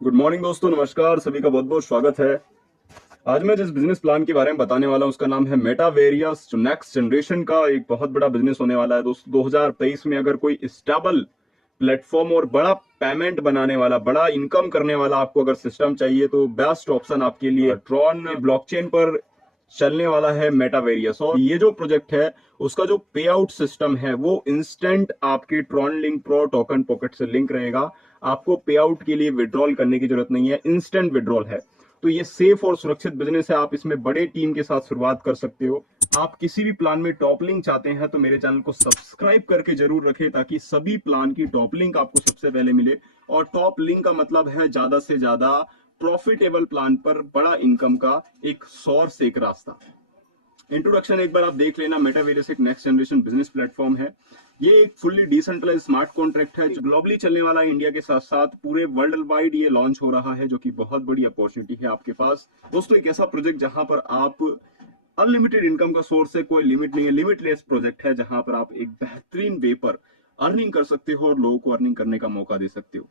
Good morning दोस्तों, नमस्कार। सभी का बहुत बहुत स्वागत है। आज मैं जिस बिजनेस प्लान के बारे में बताने वाला हूं उसका नाम है मेटावेरियस, जो नेक्स्ट जनरेशन का एक बहुत बड़ा बिजनेस होने वाला है दोस्तों। 2023 में अगर कोई स्टेबल प्लेटफॉर्म और बड़ा पेमेंट बनाने वाला, बड़ा इनकम करने वाला आपको अगर सिस्टम चाहिए तो बेस्ट ऑप्शन आपके लिए ट्रॉन ब्लॉकचेन पर चलने वाला है मेटावेरियस। और ये जो प्रोजेक्ट है उसका जो पे आउट सिस्टम है वो इंस्टेंट आपके Tron link pro token pocket से लिंक रहेगा। आपको पे आउट के लिए विड्रॉल करने की जरूरत नहीं है, इंस्टेंट विड्रॉल है। तो ये सेफ और सुरक्षित बिजनेस है। आप इसमें बड़े टीम के साथ शुरुआत कर सकते हो। आप किसी भी प्लान में टॉप लिंक चाहते हैं तो मेरे चैनल को सब्सक्राइब करके जरूर रखें, ताकि सभी प्लान की टॉप लिंक आपको सबसे पहले मिले। और टॉप लिंक का मतलब है ज्यादा से ज्यादा प्रॉफिटेबल प्लान पर बड़ा इनकम का एक सोर्स, एक रास्ता। इंट्रोडक्शन एक बार आप देख लेना। मेटावेरियस एक नेक्स्ट जनरेशन बिजनेस प्लेटफॉर्म है। ये एक फुल्ली डिसेंट्रलाइज स्मार्ट कॉन्ट्रैक्ट है जो ग्लोबली चलने वाला है। इंडिया के साथ साथ पूरे वर्ल्ड वाइड ये लॉन्च हो रहा है, जो कि बहुत बड़ी अपॉर्चुनिटी है आपके पास दोस्तों। एक ऐसा प्रोजेक्ट जहां पर आप अनलिमिटेड इनकम का सोर्स है, कोई लिमिट नहीं है, लिमिटलेस प्रोजेक्ट है जहां पर आप एक बेहतरीन वे पर अर्निंग कर सकते हो और लोगों को अर्निंग करने का मौका दे सकते हो।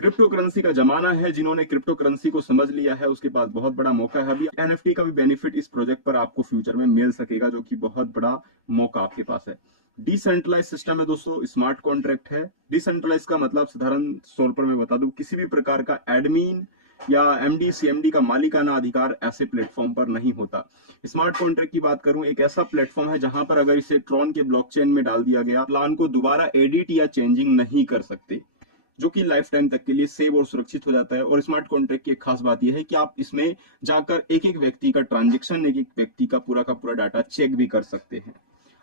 क्रिप्टो करेंसी का जमाना है। जिन्होंने क्रिप्टो करेंसी को समझ लिया है उसके पास बहुत बड़ा मौका है। अभी एनएफटी का भी बेनिफिट इस प्रोजेक्ट पर आपको फ्यूचर में मिल सकेगा, जो कि बहुत बड़ा मौका आपके पास है। डिसेंट्रलाइज सिस्टम है दोस्तों, स्मार्ट कॉन्ट्रैक्ट है। डिसेंट्रलाइज का मतलब साधारण तौर पर मैं बता दूं, किसी भी प्रकार का एडमिन या एमडी सीएमडी का मालिकाना अधिकार ऐसे प्लेटफॉर्म पर नहीं होता। स्मार्ट कॉन्ट्रैक्ट की बात करूं, एक ऐसा प्लेटफॉर्म है जहां पर अगर इसे ट्रॉन के ब्लॉकचेन में डाल दिया गया, प्लान को दोबारा एडिट या चेंजिंग नहीं कर सकते, जो कि लाइफ टाइम तक के लिए सेव और सुरक्षित हो जाता है। और स्मार्ट कॉन्ट्रैक्ट की एक खास बात यह है कि आप इसमें जाकर एक एक व्यक्ति का ट्रांजेक्शन, एक एक व्यक्ति का पूरा डाटा चेक भी कर सकते हैं।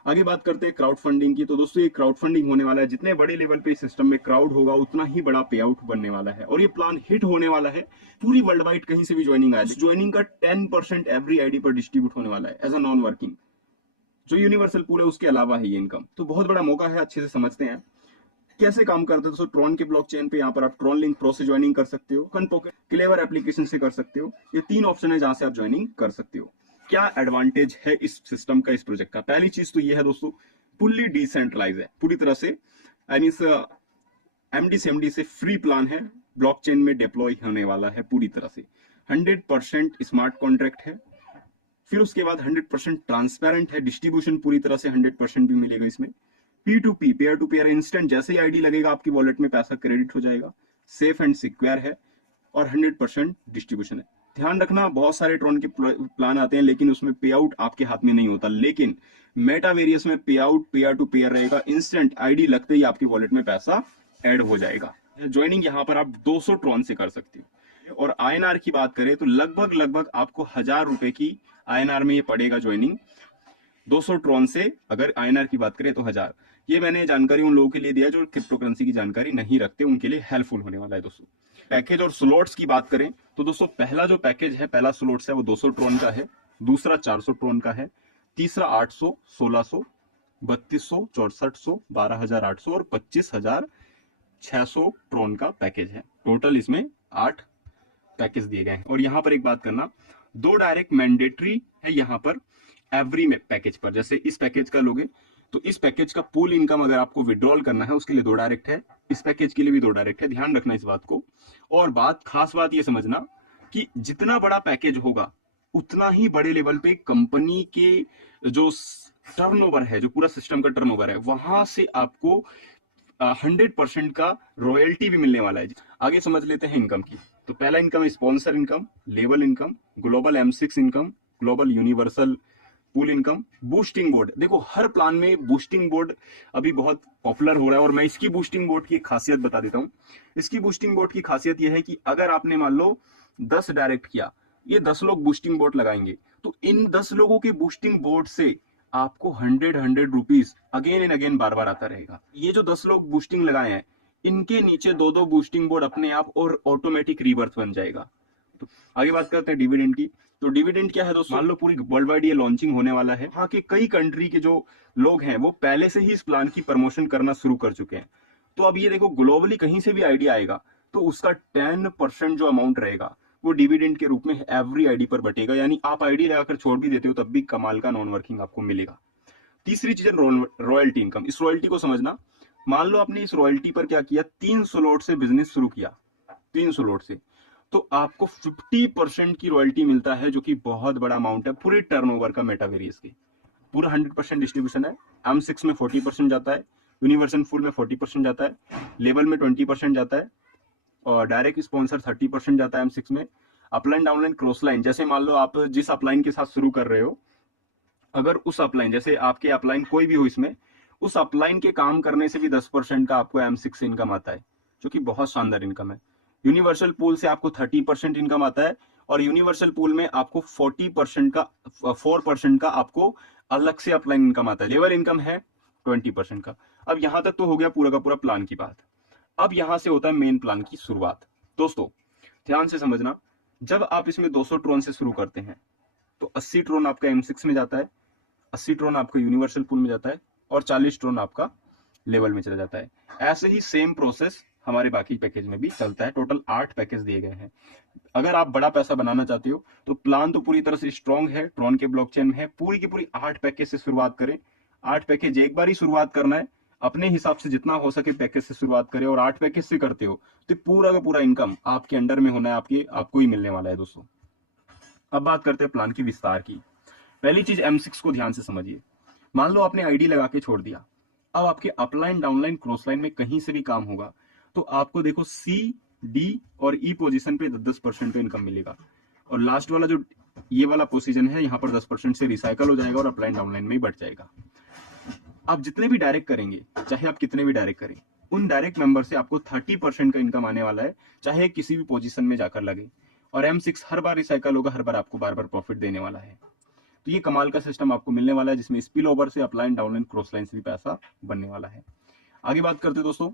आगे बात करते हैं क्राउड फंडिंग की। तो दोस्तों ये क्राउड फंडिंग होने वाला है। जितने बड़े लेवल पे इस सिस्टम में क्राउड होगा उतना ही बड़ा पे आउट बनने वाला है। और ये प्लान हिट होने वाला है। पूरी वर्ल्ड वाइड कहीं से भी ज्वाइनिंग आए, ज्वाइनिंग का 10% एवरी आईडी पर डिस्ट्रीब्यूट होने वाला है एज अ नॉन वर्किंग। जो यूनिवर्सल पूल है उसके अलावा है ये इनकम। तो बहुत बड़ा मौका है, अच्छे से समझते हैं कैसे काम करते हैं। दोस्तों ट्रॉन के ब्लॉकचेन पे यहाँ पर आप ट्रॉन लिंक प्रो से ज्वाइनिंग कर सकते हो, कन पॉकेट, क्लेवर एप्लीकेशन से कर सकते हो। ये तीन ऑप्शन है जहां से आप ज्वाइनिंग कर सकते हो। क्या एडवांटेज है इस सिस्टम का, इस प्रोजेक्ट का? पहली चीज तो ये है दोस्तों, फुल्ली डिसेंट्रलाइज है पूरी तरह से। आई मीन एमडी सेमडी से फ्री प्लान है। ब्लॉकचेन में डिप्लॉय होने वाला है पूरी तरह से। 100% स्मार्ट कॉन्ट्रैक्ट है। फिर उसके बाद 100% ट्रांसपेरेंट है। डिस्ट्रीब्यूशन पूरी तरह से 100% भी मिलेगा इसमें। P to P, pair to pair, instant जैसे ही आईडी लगेगा आपकी वॉलेट में पैसा क्रेडिट हो जाएगा। सेफ एंड सिक्योर है और 100% डिस्ट्रीब्यूशन है। ध्यान रखना, बहुत सारे ट्रॉन के प्लान आते हैं लेकिन उसमें पे आउट आपके हाथ में नहीं होता। लेकिन मेटावेरियस में पे आउट पेयर टू पेयर रहेगा। इंस्टेंट आईडी लगते ही आपकी वॉलेट में पैसा ऐड हो जाएगा। ज्वाइनिंग यहाँ पर आप 200 ट्रॉन से कर सकते हो। और आईएनआर की बात करें तो लगभग लगभग आपको 1000 रुपए की आईएनआर में ये पड़ेगा ज्वाइनिंग। 200 ट्रॉन से अगर आईएनआर की बात करें तो 1000। ये मैंने जानकारी उन लोगों के लिए दिया जो क्रिप्टो करेंसी की जानकारी नहीं रखते, उनके लिए हेल्पफुल होने वाला है दोस्तों। पैकेज और स्लॉट्स की बात करें तो दोस्तों पहला जो पैकेज है, पहला स्लॉट्स है वो 200 ट्रॉन का है। दूसरा 400 ट्रॉन का है। तीसरा 800, 1600, 3200, 6400, 12800 और 25600 ट्रॉन का पैकेज है। टोटल इसमें 8 पैकेज दिए गए हैं। और यहां पर एक बात करना, 2 डायरेक्ट मैंडेटरी है यहां पर एवरी में पैकेज पर। जैसे इस पैकेज का लोगे तो इस पैकेज का पूल इनकम अगर आपको विड्रॉल करना है उसके लिए 2 डायरेक्ट है। इस पैकेज के लिए भी 2 डायरेक्ट है। ध्यान रखना इस बात को। और खास बात ये समझना कि जितना बड़ा पैकेज होगा उतना ही बड़े लेवल पे कंपनी के जो टर्नओवर है, जो पूरा सिस्टम का टर्नओवर है, वहां से आपको 100% का रॉयल्टी भी मिलने वाला है। आगे समझ लेते हैं इनकम की। तो पहला इनकम है sponsor income, level income, global M6 income, global universal pool income, boosting board. देखो हर प्लान में बूस्टिंग बोर्ड अभी बहुत पॉपुलर हो रहा है और मैं इसकी बूस्टिंग बोर्ड की खासियत बता देता हूं। इसकी बूस्टिंग बोर्ड की खासियत यह है कि अगर आपने मान लो 10 डायरेक्ट किया, ये 10 लोग बूस्टिंग बोर्ड लगाएंगे, तो इन 10 लोगों के बूस्टिंग बोर्ड से आपको 100 रुपीज अगेन एंड अगेन बार बार आता रहेगा। ये जो 10 लोग बूस्टिंग लगाए हैं इनके नीचे 2-2 बूस्टिंग बोर्ड अपने आप और ऑटोमेटिक रीबर्थ बन जाएगा। तो आगे बात करते हैं डिविडेंड की। तो डिविडेंड क्या है दोस्तों? मान लो पूरी वर्ल्ड वाइड ये लॉन्चिंग होने वाला है। वहां के कई कंट्री के जो लोग हैं वो पहले से ही इस प्लान की प्रमोशन करना शुरू कर चुके हैं। तो अब ये देखो, ग्लोबली कहीं से भी आइडिया आएगा तो उसका 10% जो अमाउंट रहेगा वो डिविडेंड के रूप में एवरी आईडी पर बटेगा। यानी आप आईडी लगाकर छोड़ भी देते हो तब भी कमाल का नॉन वर्किंग आपको मिलेगा। तीसरी चीज है रॉयल्टी इनकम। इस रॉयल्टी को समझना, मान लो आपने इस रॉयल्टी पर क्या किया, 3 स्लॉट से बिजनेस शुरू किया, 3 स्लॉट से, तो आपको 50% की रॉयल्टी मिलता है, जो कि बहुत बड़ा अमाउंट है पूरे टर्नओवर का मेटावेरियस की। पूरा 100% डिस्ट्रीब्यूशन है। M6 में 40% जाता है, यूनिवर्सल पूल में 40% जाता है, लेवल में 20% जाता है, और डायरेक्ट स्पॉन्सर 30% जाता है M6 में। अपलाइन डाउनलाइन क्रॉस लाइन, जैसे मान लो आप जिस अपलाइन के साथ शुरू कर रहे हो, अगर उस अपलाइन, जैसे आपके अपलाइन कोई भी हो इसमें, उस अपलाइन के काम करने से भी 10% का आपको M6 से इनकम आता है, जो कि बहुत शानदार इनकम है। यूनिवर्सल पूल से आपको 30% इनकम आता है, और यूनिवर्सल पूल में आपको 40% का 4% का आपको अलग से अपलाइन इनकम आता है। लेवल इनकम है 20% का। अब यहां तक तो हो गया पूरा का पूरा प्लान की बात। अब यहां से होता है मेन प्लान की शुरुआत। दोस्तों ध्यान से समझना, जब आप इसमें 200 ट्रोन से शुरू करते हैं तो 80 ट्रोन आपका M6 में जाता है, 80 ट्रोन आपका यूनिवर्सल पूल में जाता है, और 40 ट्रोन आपका लेवल में चला जाता है। ऐसे ही सेम प्रोसेस हमारे बाकी पैकेज में भी चलता है। टोटल 8 पैकेज दिए गए हैं। अगर आप बड़ा पैसा बनाना चाहते हो तो प्लान तो पूरी तरह से स्ट्रांग है, ट्रॉन के ब्लॉकचेन में है। पूरी की पूरी 8 पैकेज से शुरुआत करें। 8 पैकेज एक बार ही शुरुआत करना है, अपने हिसाब से जितना हो सके पैकेज से शुरुआत करें, और 8 पैकेज से करते हो तो पूरा का पूरा इनकम आपके अंडर में होना है, आपको ही मिलने वाला है दोस्तों। अब बात करते हैं प्लान की विस्तार की। पहली चीज M6 को ध्यान से समझिए। मान लो आपने आईडी लगा के छोड़ दिया, अब आपके अपलाइन डाउनलाइन क्रॉस लाइन में कहीं से भी काम होगा तो आपको देखो C, D और E पोजीशन पे 10% का इनकम मिलेगा, और लास्ट वाला जो ये वाला पोजीशन है यहाँ पर 10% से रिसाइकल हो जाएगा और अपलाइन डाउनलाइन में ही बढ़ जाएगा। आप जितने भी डायरेक्ट करेंगे, चाहे आप कितने भी डायरेक्ट करें, उन डायरेक्ट मेंबर से आपको 30% का इनकम आने वाला है, चाहे किसी भी पोजीशन में जाकर लगे। और M6 हर बार रिसाइकल होगा, हर बार आपको बार बार प्रॉफिट देने वाला है। तो ये कमाल का सिस्टम आपको मिलने वाला है, जिसमें स्पिल ओवर से अपलाइन डाउनलाइन क्रॉस लाइन से भी पैसा बनने वाला है। आगे बात करते हैं दोस्तों,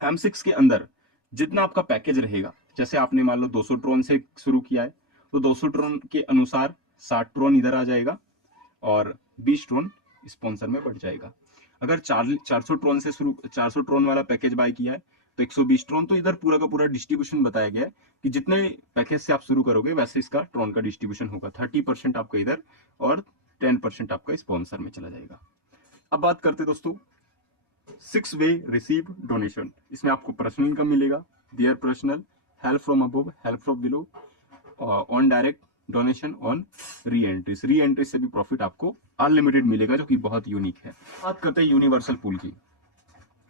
M6 के अंदर जितना आपका पैकेज रहेगा, जैसे आपने मान लो 200 ट्रोन से शुरू किया है तो 200 ट्रोन के अनुसार 60 ट्रोन इधर आ जाएगा और 20 ट्रोन स्पॉन्सर में बढ़ जाएगा। अगर 400 ट्रोन से शुरू 400 ट्रोन वाला पैकेज बाय किया है तो 120 ट्रोन। तो इधर पूरा का पूरा डिस्ट्रीब्यूशन बताया गया है कि जितने पैकेज से आप शुरू करोगे वैसे इसका ट्रोन का डिस्ट्रीब्यूशन होगा। 30% आपका इधर और 10% आपका स्पॉन्सर में चला जाएगा। अब बात करते दोस्तों 6 वे रिसीव डोनेशन। इसमें आपको पर्सनल इनकम मिलेगा, their personal, help from above, help from below, on direct donation, on री एंट्रीज। री एंट्रीज से भी प्रॉफिट आपको अनलिमिटेड मिलेगा, जो कि बहुत यूनिक है। बात करते हैं यूनिवर्सल पूल की।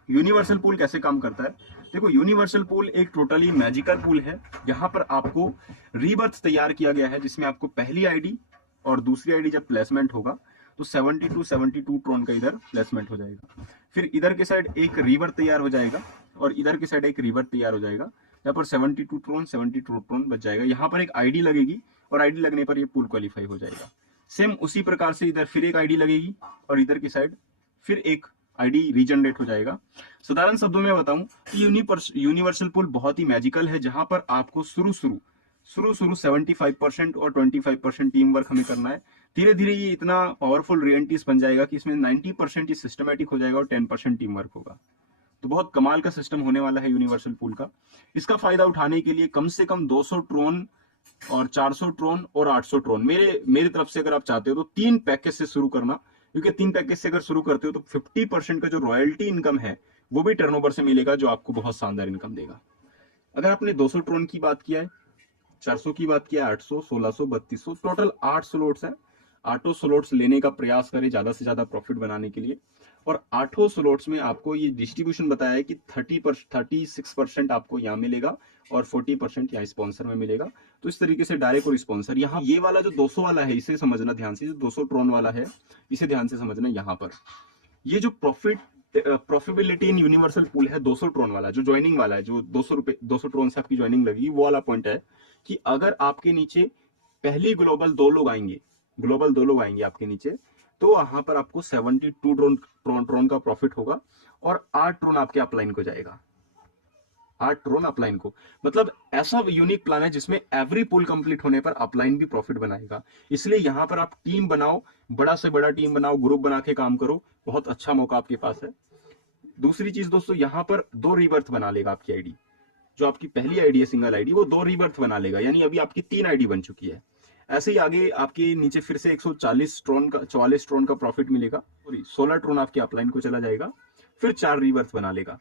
यूनिवर्सल पूल कैसे काम करता है? देखो, यूनिवर्सल पूल एक टोटली मैजिकल पूल है। यहाँ पर आपको रीबर्थ तैयार किया गया है, जिसमें आपको पहली आईडी और दूसरी आईडी जब प्लेसमेंट होगा तो 72 ट्रोन का इधर प्लेसमेंट हो जाएगा। फिर इधर के साइड एक रिवर तैयार हो जाएगा और इधर के साइड एक रिवर तैयार हो जाएगा। यहाँ पर 72 ट्रोन बच जाएगा। यहाँ पर एक आईडी लगेगी और आईडी लगने पर ये पूल क्वालिफाई हो जाएगा। सेम उसी प्रकार से इधर फिर एक आईडी लगेगी और इधर की साइड फिर एक आईडी रीजनरेट हो जाएगा। साधारण शब्दों में बताऊं कि यूनिवर्सल पूल बहुत ही मैजिकल है, जहां पर आपको शुरू 75% और 25% टीम वर्क हमें करना है। धीरे धीरे ये इतना पावरफुल रियलिटीज बन जाएगा कि इसमें 90% ये सिस्टमेटिक हो जाएगा और 10% टीम वर्क होगा। तो बहुत कमाल का सिस्टम होने वाला है यूनिवर्सल पूल का। इसका फायदा उठाने के लिए कम से कम 200 ट्रोन और 400 ट्रोन और 800 ट्रोन मेरी तरफ से अगर आप चाहते हो तो 3 पैकेज से शुरू करना, क्योंकि 3 पैकेज से अगर शुरू करते हो तो 50% का जो रॉयल्टी इनकम है वो भी टर्नओवर से मिलेगा, जो आपको बहुत शानदार इनकम देगा। अगर आपने 200 ट्रोन की बात किया है, 400 की बात किया, 800, 1600, 3200, टोटल 8 स्लॉट्स है। 8 स्लॉट्स लेने का प्रयास करें ज्यादा से ज्यादा प्रॉफिट बनाने के लिए। और 8 स्लॉट्स में आपको ये डिस्ट्रीब्यूशन बताया है कि 36% आपको यहाँ मिलेगा और 40% यहाँ स्पॉन्सर में मिलेगा। तो इस तरीके से डायरेक्ट और स्पॉन्सर, यहाँ ये वाला जो 200 वाला है इसे समझना ध्यान से, जो 200 ट्रोन वाला है इसे ध्यान से समझना। यहाँ पर ये जो प्रॉफिटेबिलिटी इन यूनिवर्सल पूल है 200 ट्रोन वाला, जो ज्वाइनिंग वाला है, जो 200 ट्रोन से आपकी ज्वाइनिंग लगी, वो वाला पॉइंट है कि अगर आपके नीचे पहली ग्लोबल 2 लोग आएंगे आपके नीचे, तो वहां पर आपको 72 ट्रोन का प्रॉफिट होगा और 8 ट्रोन आपके अपलाइन को जाएगा। 8 ट्रोन अपलाइन को, मतलब ऐसा यूनिक प्लान है जिसमें एवरी पूल कंप्लीट होने पर अपलाइन भी प्रॉफिट बनाएगा। इसलिए यहां पर आप टीम बनाओ, बड़ा से बड़ा टीम बनाओ, ग्रुप बना के काम करो, बहुत अच्छा मौका आपके पास है। दूसरी चीज दोस्तों, यहां पर 2 रीबर्थ बना लेगा आपकी आईडी। जो आपकी पहली आईडी है सिंगल आईडी, वो 2 रीबर्थ बना लेगा, यानी अभी आपकी 3 आईडी बन चुकी है। ऐसे ही आगे आपके नीचे फिर से 144 ट्रोन का प्रॉफिट मिलेगा, 16 ट्रोन आपके अपलाइन को चला जाएगा, फिर 4 रीबर्थ बना लेगा,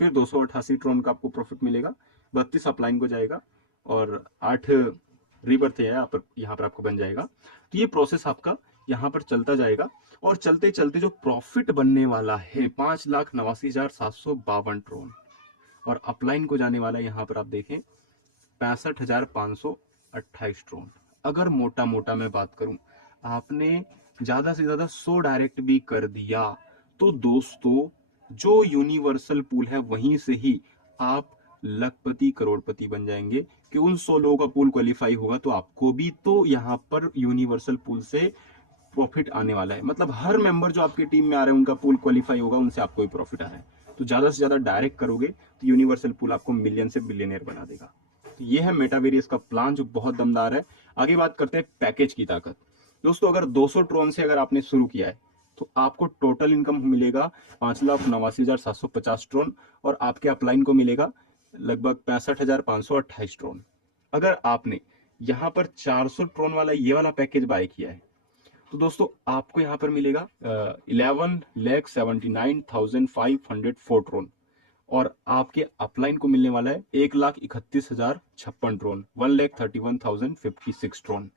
फिर 288 ट्रोन का आपको प्रॉफिट मिलेगा, 32 अपलाइन को जाएगा और 8 रीबर्थ है यहाँ पर आपको बन जाएगा। तो ये प्रोसेस आपका यहाँ पर चलता जाएगा और चलते चलते जो प्रॉफिट बनने वाला है 5,89,752 ट्रोन और अपलाइन को जाने वाला है यहाँ पर आप देखें 65,528 ट्रोन। अगर मोटा मोटा मैं बात करूं, आपने ज्यादा से ज्यादा 100 डायरेक्ट भी कर दिया तो दोस्तों जो यूनिवर्सल पूल है वहीं से ही आप लखपति करोड़पति बन जाएंगे कि उन 100 लोगों का पूल क्वालिफाई होगा तो आपको भी तो यहाँ पर यूनिवर्सल पूल से प्रॉफिट आने वाला है। मतलब हर मेंबर जो आपकी टीम में आ रहे हैं उनका पूल क्वालिफाई होगा, उनसे आपको भी प्रॉफिट आ रहा है। तो ज्यादा से ज्यादा डायरेक्ट करोगे तो यूनिवर्सल पूल आपको मिलियन से बिलियनियर बना देगा। तो ये है मेटावेरियस का प्लान जो बहुत दमदार है। आगे बात करते हैं पैकेज की ताकत। दोस्तों अगर 200 ट्रोन से अगर आपने शुरू किया है तो आपको टोटल इनकम मिलेगा 5,89,750 ट्रोन और आपके अपलाइन को मिलेगा लगभग 65,528 ट्रोन। अगर आपने यहाँ पर 400 ट्रोन वाला ये वाला पैकेज बाय किया है तो दोस्तों आपको यहाँ पर मिलेगा 11,79,504 ट्रोन और आपके अपलाइन को मिलने वाला है 1,31,056 ट्रोन 1,31,056 ट्रोन।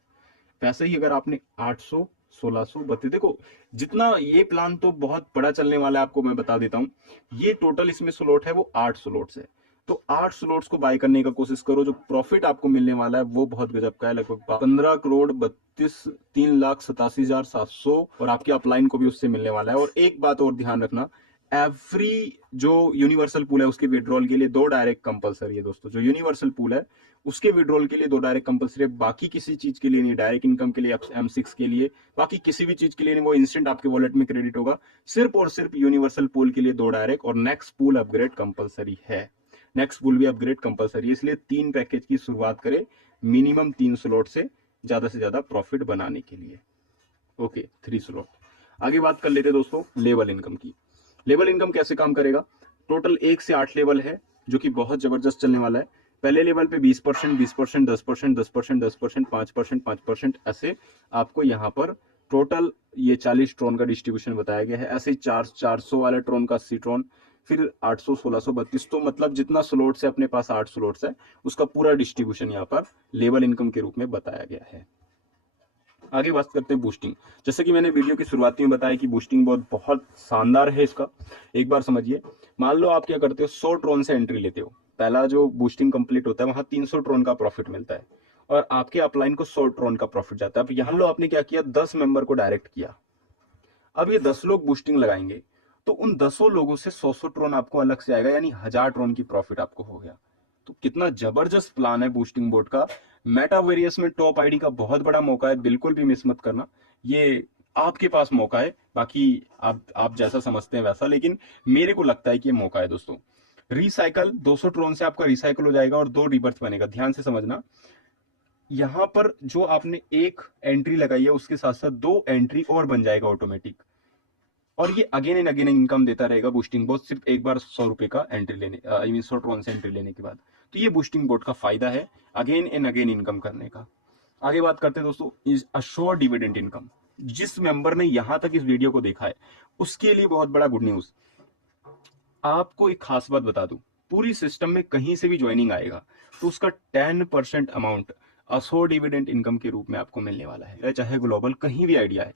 वैसे ही अगर आपने 800 1600 32, देखो जितना ये प्लान तो बहुत बड़ा चलने वाला है, आपको मैं बता देता हूं। ये टोटल इसमें स्लॉट है वो 8 स्लॉट्स है, तो 8 स्लॉट्स को बाय करने का कोशिश करो। जो प्रॉफिट आपको मिलने वाला है वो बहुत गजब का है, लगभग 15,32,03,87,700 और आपके अपलाइन को भी उससे मिलने वाला है। और एक बात और ध्यान रखना, एवरी जो यूनिवर्सल पूल है उसके विड्रॉल के लिए 2 डायरेक्ट कंपलसरी है दोस्तों। जो यूनिवर्सल पूल है उसके विड्रॉल के लिए 2 डायरेक्ट कंपलसरी है, बाकी किसी चीज के लिए नहीं। डायरेक्ट इनकम के लिए, M6 के लिए, बाकी किसी भी चीज के लिए नहीं, वो इंस्टेंट आपके वॉलेट में क्रेडिट होगा। सिर्फ और सिर्फ यूनिवर्सल पूल के लिए 2 डायरेक्ट और नेक्स्ट पूल अपग्रेड कंपलसरी है। नेक्स्ट पूल भी अपग्रेड कंपलसरी है, इसलिए 3 पैकेज की शुरुआत करें मिनिमम 3 स्लॉट से ज्यादा प्रॉफिट बनाने के लिए। Okay 3 slot. आगे बात कर लेते हैं दोस्तों लेवल इनकम की। लेवल इनकम कैसे काम करेगा? टोटल 1 से 8 लेवल है जो कि बहुत जबरदस्त चलने वाला है। पहले लेवल पे 20%, 20%, 10%, 10%, 10%, 5%, 5%, ऐसे आपको यहाँ पर टोटल ये 40 ट्रोन का डिस्ट्रीब्यूशन बताया गया है। ऐसे 400 वाले ट्रोन का 80 ट्रोन, फिर 800, 1600, 32, तो मतलब जितना स्लॉट्स है अपने पास 8 स्लॉट्स है, उसका पूरा डिस्ट्रीब्यूशन यहाँ पर लेवल इनकम के रूप में बताया गया है। आगे बात करते हैं बूस्टिंग। जैसे कि मैंने वीडियो की शुरुआत में बताया कि बूस्टिंग बहुत शानदार है इसका। एक बार समझिए, मान लो आप क्या करते हो, 100 ट्रोन से एंट्री लेते हो। पहला जो बूस्टिंग कंप्लीट होता है वहां 300 ट्रोन का प्रॉफिट मिलता है और आपके अपलाइन को 100 ट्रोन का प्रॉफिट जाता है। अब यहाँ लो आपने क्या किया, 10 मेंबर को डायरेक्ट किया। अब ये 10 लोग बूस्टिंग लगाएंगे तो उन 10 लोगों से 100 ट्रोन आपको अलग से आएगा, यानी 1000 ट्रोन की प्रॉफिट आपको हो गया। तो कितना जबरदस्त प्लान है बूस्टिंग बोर्ड का। मेटावेरियस में टॉप आईडी का बहुत बड़ा मौका है, बिल्कुल भी मिस मत करना। ये आपके पास मौका है, बाकी आप जैसा समझते हैं वैसा, लेकिन मेरे को लगता है कि ये मौका है दोस्तों। रिसाइकल 200 ट्रोन से आपका रिसाइकल हो जाएगा और 2 रिबर्थ बनेगा। ध्यान से समझना, यहां पर जो आपने एक एंट्री लगाई है उसके साथ साथ 2 एंट्री और बन जाएगा ऑटोमेटिक, और ये अगेन एंड अगेन इनकम देता रहेगा बूस्टिंग बोर्ड, सिर्फ एक बार 100 रुपए का एंट्री लेने, आई मीन 100 ट्रोन से एंट्री लेने के बाद। तो ये बूस्टिंग बोर्ड का फायदा है अगेन एंड अगेन इनकम करने का। आगे बात करते हैं दोस्तों इज अश्योर्ड डिविडेंड इनकम। जिस मेंबर ने यहां तक इस वीडियो को देखा है उसके लिए बहुत बड़ा गुड न्यूज। आपको एक खास बात बता दूं, पूरी सिस्टम में कहीं से भी ज्वाइनिंग आएगा तो उसका 10% अमाउंट अश्योर्ड डिविडेंड इनकम के रूप में आपको मिलने वाला है। चाहे ग्लोबल कहीं भी आइडिया है,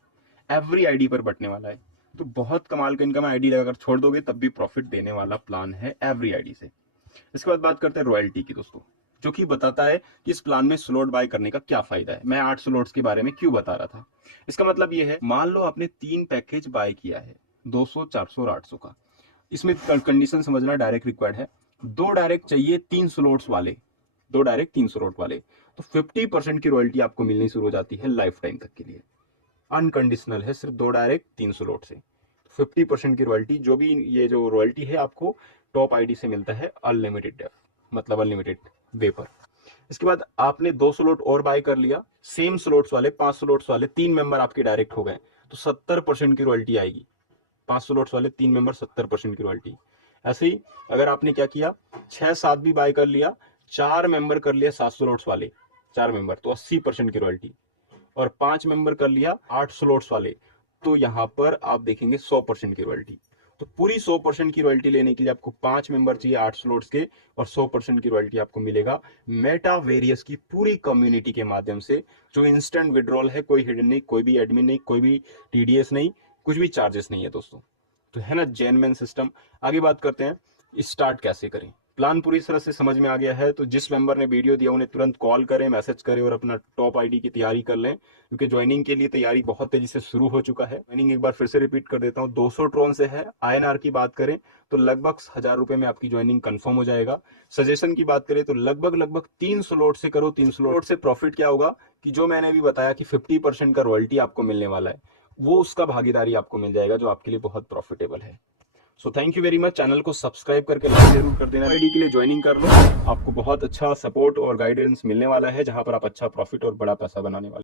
एवरी आईडी पर बटने वाला है। तो बहुत कमाल का इनकम, आईडी लगाकर छोड़ दोगे तब भी प्रॉफिट देने वाला प्लान है एवरी आईडी से। इसके बाद बात करते हैं रॉयल्टी की दोस्तों, जो कि बताता है कि इस प्लान में स्लॉट बाय करने का क्या फायदा है। मैं 8 स्लॉट्स के बारे में क्यों बता रहा था, इसका मतलब ये है, मान लो आपने 3 पैकेज बाय किया है 200, 400 और 800 का। इसमें कंडीशन समझना डायरेक्ट रिक्वायर्ड है। 2 डायरेक्ट चाहिए 3 स्लॉट्स वाले, 2 डायरेक्ट 3 स्लॉट वाले, तो 50% की रॉयल्टी आपको मिलनी शुरू हो जाती है लाइफ टाइम तक के लिए। अनकंडीशनल है, सिर्फ 2 डायरेक्ट 3 स्लॉट से 50% की रॉयल्टी। जो भी ये जो रॉयल्टी है आपको टॉप आईडी से मिलता है अनलिमिटेड डेफ, मतलब अनलिमिटेड वे पर। इसके बाद आपने 2 स्लॉट और बाय कर लिया, सेम स्लॉट्स वाले 5 स्लॉट्स वाले 3 मेंबर आपके डायरेक्ट हो गए तो 70% की रॉयल्टी आएगी। 5 स्लॉट्स वाले 3 मेंबर 70% की रॉयल्टी। ऐसे ही अगर आपने क्या किया, 6-7 भी बाय कर लिया, 4 मेंबर कर लिया 7 स्लॉट्स वाले 4 मेंबर, तो 80% की रॉयल्टी। और 5 मेंबर कर लिया 8 स्लॉट्स वाले, तो यहां पर आप देखेंगे 100% की रॉयल्टी। तो पूरी 100% की रॉयल्टी लेने के लिए आपको 5 मेंबर चाहिए 8 स्लॉट्स के, और 100% की रॉयल्टी आपको मिलेगा मेटावेरियस की पूरी कम्युनिटी के माध्यम से, जो इंस्टेंट विड्रॉल है, कोई हिडन नहीं, कोई भी एडमिन नहीं, कोई भी टीडीएस नहीं, कुछ भी चार्जेस नहीं है दोस्तों। तो है ना जेन्युइन सिस्टम। आगे बात करते हैं स्टार्ट कैसे करें। प्लान पूरी तरह से समझ में आ गया है तो जिस मेंबर ने वीडियो दिया उन्हें तुरंत कॉल करें, मैसेज करें और अपना टॉप आईडी की तैयारी कर लें, क्योंकि ज्वाइनिंग के लिए तैयारी बहुत तेजी से शुरू हो चुका है। ज्वाइनिंग एक बार फिर से रिपीट कर देता हूँ, 200 ट्रॉन से है। आईएनआर की बात करें तो लगभग 1000 रुपए में आपकी ज्वाइनिंग कंफर्म हो जाएगा। सजेशन की बात करें तो लगभग 3 स्लॉट से करो। 3 स्लॉट से प्रॉफिट क्या होगा कि जो मैंने अभी बताया कि 50% का रॉयल्टी आपको मिलने वाला है, वो उसका भागीदारी आपको मिल जाएगा, जो आपके लिए बहुत प्रॉफिटेबल है। So thank you very much. Channel को सब्सक्राइब करके लाइक जरूर कर देना। आईडी के लिए ज्वाइनिंग कर लो, आपको बहुत अच्छा सपोर्ट और गाइडेंस मिलने वाला है, जहां पर आप अच्छा प्रॉफिट और बड़ा पैसा बनाने वाले